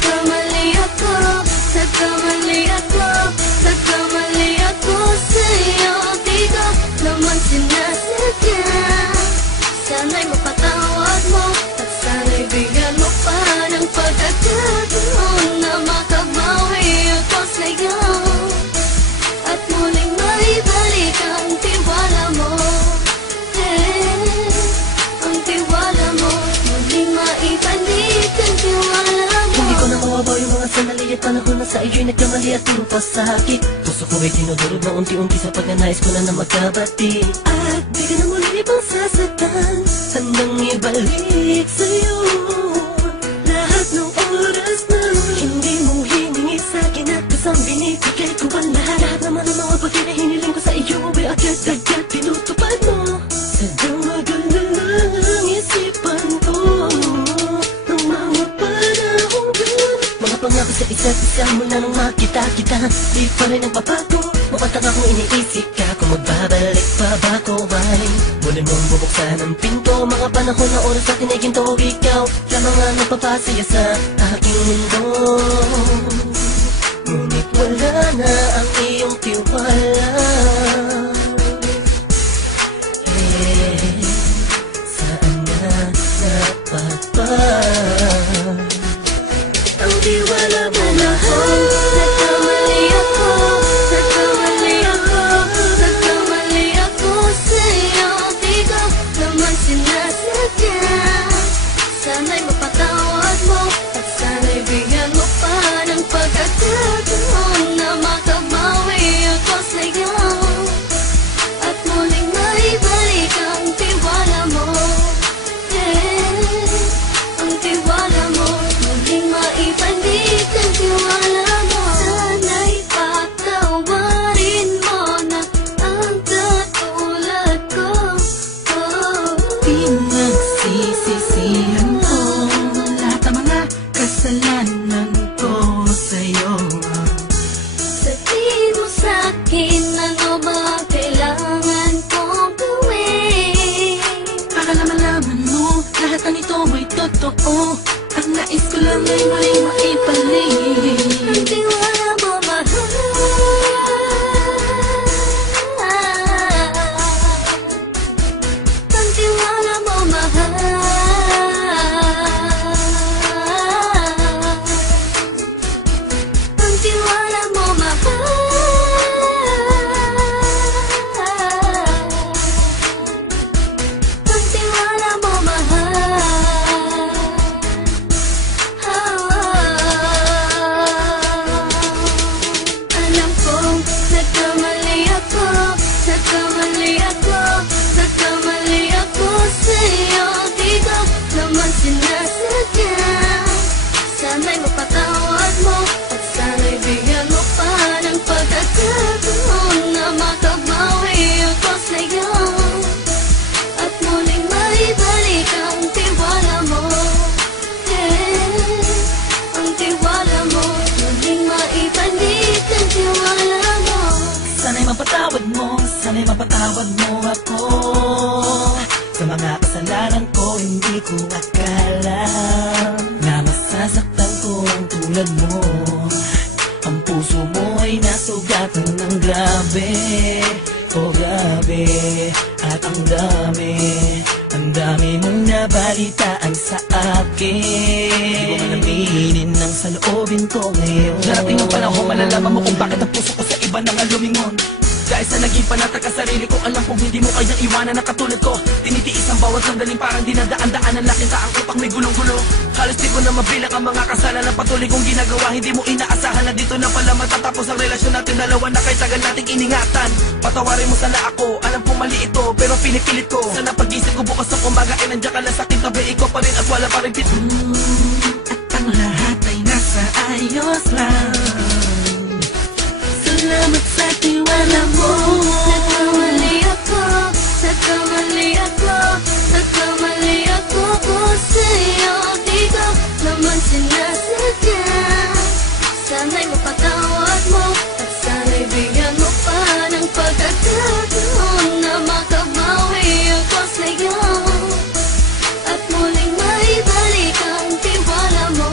Nagkamali ako, nagkamali ako, nagkamali ako sa'yo. Di ko naman sinasadya. Sana'y mapatawad mo at sana'y bigyan mo pa ng pagkakataon na makabawi ako sa'yo at muling maibalik ang tiwala mo. Ang tiwala mo, muling maibalik ang tiwala mo. Hindi ko na mawabaw yung mga sandali at panahon na sa iyo'y nagkamali at puro pasakit. Puso ko ay tinudurog na unti-unti sa pagkanais ko na magkabati. At di ka na muli pang sasaktan, handang ibalik sa'yo lahat ng oras na hindi mo hiningi sa'kin at kasang binibigay ko ang lahat. Lahat naman ang mga bagay na hiniling ko sa iyo ay agad-agad tinutupad mo. Sadyang maganda lang isipan ko ng mga panahong yun. Mga pangako sa isa't isa mula nung makita kita, di pa rin nagbabago. Mapatang akong iniisip ka kung magbabalik pa ba ko ay muli mong bubuksan ang pinto. Mga panahon na oras natin ay ginto. Ikaw lamang ang nagpapasaya sa aking mundo. Ngunit wala na ang iyong tiwala. Saan na napagpag ang tiwala mo mahal? Nagkamali ako, nagkamali ako, nagkamali ako sa'yo. Di ko naman sinasadya. Sana'y mapatawad mo at sana'y bigyan mo pa ng pagkakataon na makabawi ako sa'yo at muling maibalik ang tiwala mo. Ang tiwala mo, muling maibalik ang tiwala mo. Sana'y patawarin mo na ang katulad ko. Pinagsisisihan ko lahat ng mga kasalanan ko sa'yo. Sabihin mo sa'kin ano ba ang kailangan kong gawin. Para malaman mo lahat ng ito ay totoo. Ang nais ko lang ay muling maibalik Ang tiwala mo mahal. Ang tiwala mo mahal. Ang tiwala mo mahal. Ang tiwala mo mahal. Alam kong nagkamali ako, nagkamali ako, nagkamali ako sa'yo. Di ko naman sinasadya. Sana'y mapatawad mo at sana'y bigyan mo pa ng pagkakataon na makabawi ako sa'yo at muling maibalik ang tiwala mo. Ang tiwala mo, muling maibalik ang tiwala mo. Sana'y mapatawad mo, sana'y mapatawad mo ako sa mga kasalanan ko. Hindi ko akala na masasaktan ko ang tulad mo. Ang puso mo ay nasugatan ng grabe. Oh grabe, at ang dami mong nabalitaan sa akin. Di ko man aminin ang saloobin ko ngayon. Darating ang panahon, malalaman mo kung bakit ang puso ko sa iba nang lumingon. Dahil sa naging panatag ka sarili ko, alam kong hindi mo kayang iwanan na katulad ko. Tinitiis ang bawat sandaling parang dinadaan-daanan. Nakita ang utak may gulong-gulo. Halos di ko na mabilang ang mga kasalanan patuloy kong ginagawa. Hindi mo inaasahan na dito na pala matatapos ang relasyon natin dalawa na kahit tagal nating iningatan. Patawarin mo sana ako, alam kong mali ito pero pinipilit ko. Sana pag-isip ko bukas ng kumbaga ay nandiyan ka lang sa akin, tabi ikaw pa rin at wala pa rin At ang lahat ay nasa ayos lang. Salamat sa tiwala mo. Nagkamali ako, nagkamali ako, nagkamali ako sa'yo. Di ko naman sinasadya. Sana'y mapatawad mo at sana'y bigyan mo pa ng pagkakataon na makabawi ako sa'yo at muling maibalik ang tiwala mo.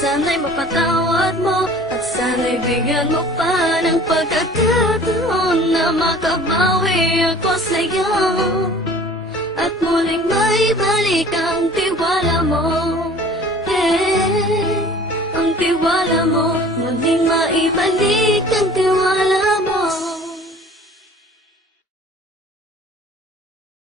sana'y mapatawad mo at sana'y bigyan mo pa ng pagkakataon na makabawi ako sa'yo at muling maibalik ang tiwala mo. Ang tiwala mo, muling maibalik ang